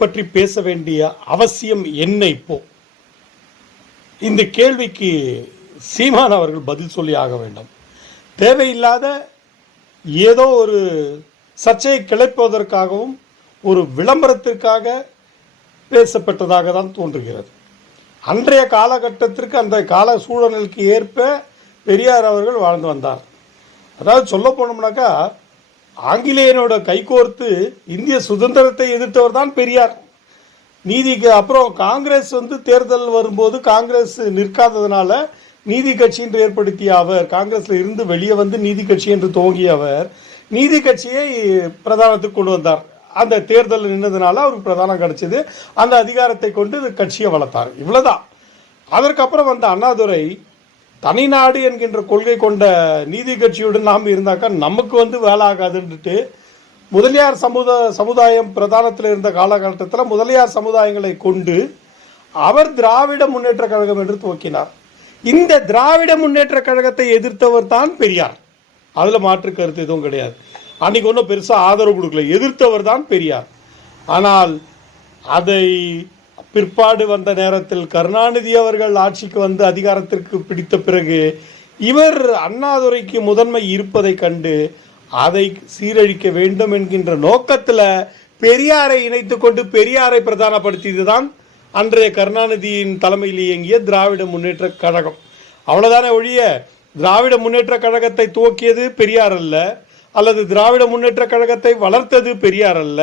பற்றி பேச வேண்டிய அவசியம் என்ன? இப்போ இந்த கேள்விக்கு சீமான் அவர்கள் பதில் சொல்லி ஆக வேண்டும். தேவையில்லாத ஏதோ ஒரு சர்ச்சையை கிளப்பதற்காகவும் ஒரு விளம்பரத்திற்காக பேசப்பட்டதாக தான் தோன்றுகிறது. அன்றைய காலகட்டத்திற்கு அந்த கால சூழலுக்கு ஏற்ப பெரியார் அவர்கள் வாழ்ந்து வந்தார். அதாவது சொல்ல போனோம்னாக்கா, ஆங்கிலேயனோட கைகோர்த்து இந்திய சுதந்திரத்தை எதிர்த்தவர் தான் பெரியார். நீதிக்கு அப்புறம் காங்கிரஸ் தேர்தல் வரும்போது காங்கிரஸ் நிற்காததுனால நீதி கட்சி என்று ஏற்படுத்திய அவர், காங்கிரஸ்ல இருந்து வெளியே நீதி கட்சி என்று துவங்கிய அவர் நீதி கட்சியை பிரதானத்துக்கு கொண்டு வந்தார். அந்த தேர்தல் நின்றதுனால அவருக்கு பிரதானம் கிடைச்சது. அந்த அதிகாரத்தை கொண்டு கட்சியை வளர்த்தார். இவ்வளவுதான். அதற்கப்புறம் வந்த அண்ணாதுரை தனிநாடு என்கின்ற கொள்கை கொண்ட நீதி கட்சியுடன் நாம் இருந்தாக்கா நமக்கு வேலை ஆகாதுன்னுட்டு முதலியார் சமுதாயம் பிரதானத்தில் இருந்த காலகட்டத்தில் முதலியார் சமுதாயங்களை கொண்டு அவர் திராவிட முன்னேற்ற கழகம் என்று துவக்கினார். இந்த திராவிட முன்னேற்ற கழகத்தை எதிர்த்தவர் தான் பெரியார். அதுல மாற்று கருத்து எதுவும் கிடையாது. அன்னைக்கு ஒன்றும் பெருசா ஆதரவு கொடுக்கல, எதிர்த்தவர் தான் பெரியார். ஆனால் அதை பிற்பாடு வந்த நேரத்தில் கருணாநிதி அவர்கள் ஆட்சிக்கு அதிகாரத்திற்கு பிடித்த பிறகு இவர் அண்ணாதுரைக்கு முதன்மை இருப்பதை கண்டு அதை சீரழிக்க வேண்டும் என்கின்ற நோக்கத்தில் பெரியாரை இணைத்துக் கொண்டு பெரியாரை பிரதானப்படுத்தியதுதான் அன்றைய கருணாநிதியின் தலைமையில் இயங்கிய திராவிட முன்னேற்ற கழகம். அவ்வளவுதானே ஒழிய திராவிட முன்னேற்ற கழகத்தை துவக்கியது பெரியார் அல்ல, அல்லது திராவிட முன்னேற்ற கழகத்தை வளர்த்தது பெரியார் அல்ல,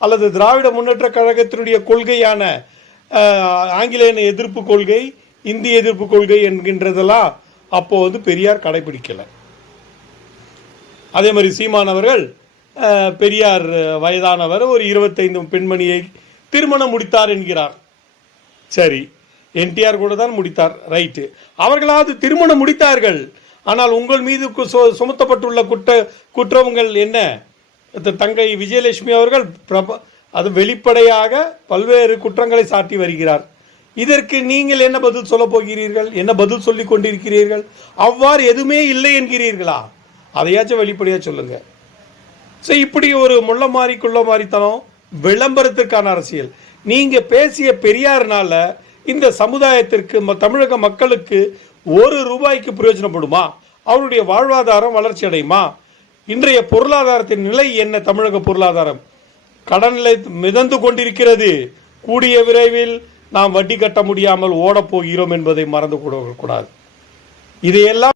அல்லது திராவிட முன்னேற்ற கழகத்தினுடைய கொள்கையான ஆங்கிலேய எதிர்ப்பு கொள்கை, இந்திய எதிர்ப்பு கொள்கை என்கின்றதெல்லாம் அப்போ பெரியார் கடைபிடிக்கல. அதே மாதிரி சீமான் அவர்கள் பெரியார் வயதானவர் ஒரு 25 பெண்மணியை திருமணம் முடித்தார் என்கிறார். சரி, என்டிஆர் கூட தான் முடித்தார், ரைட்டு. அவர்களாவது திருமணம் முடித்தார்கள். ஆனால் உங்கள் மீது சுமத்தப்பட்டுள்ள குற்றங்கள் என்ன? தங்கை விஜயலட்சுமி அவர்கள் அது வெளிப்படையாக பல்வேறு குற்றங்களை சாட்டி வருகிறார். இதற்கு நீங்கள் என்ன பதில் சொல்ல போகிறீர்கள்? என்ன பதில் சொல்லிக் கொண்டிருக்கிறீர்கள்? அவ்வாறு எதுவுமே இல்லை என்கிறீர்களா? அதையாச்சும் வெளிப்படையா சொல்லுங்க. இப்படி ஒரு முள்ள மாறி குள்ள மாறித்தனம், விளம்பரத்திற்கான அரசியல். நீங்க பேசிய பெரியார்னால இந்த சமுதாயத்திற்கு, தமிழக மக்களுக்கு ₹1 பிரயோஜனப்படுமா? அவருடைய வாழ்வாதாரம் வளர்ச்சி அடையுமா? இன்றைய பொருளாதாரத்தின் நிலை என்ன? தமிழக பொருளாதாரம் கடனிலை மிதந்து கொண்டிருக்கிறது. கூடிய விரைவில் நாம் வட்டி கட்ட முடியாமல் ஓடப் போகிறோம் என்பதை மறந்து கூடாது. இதையெல்லாம்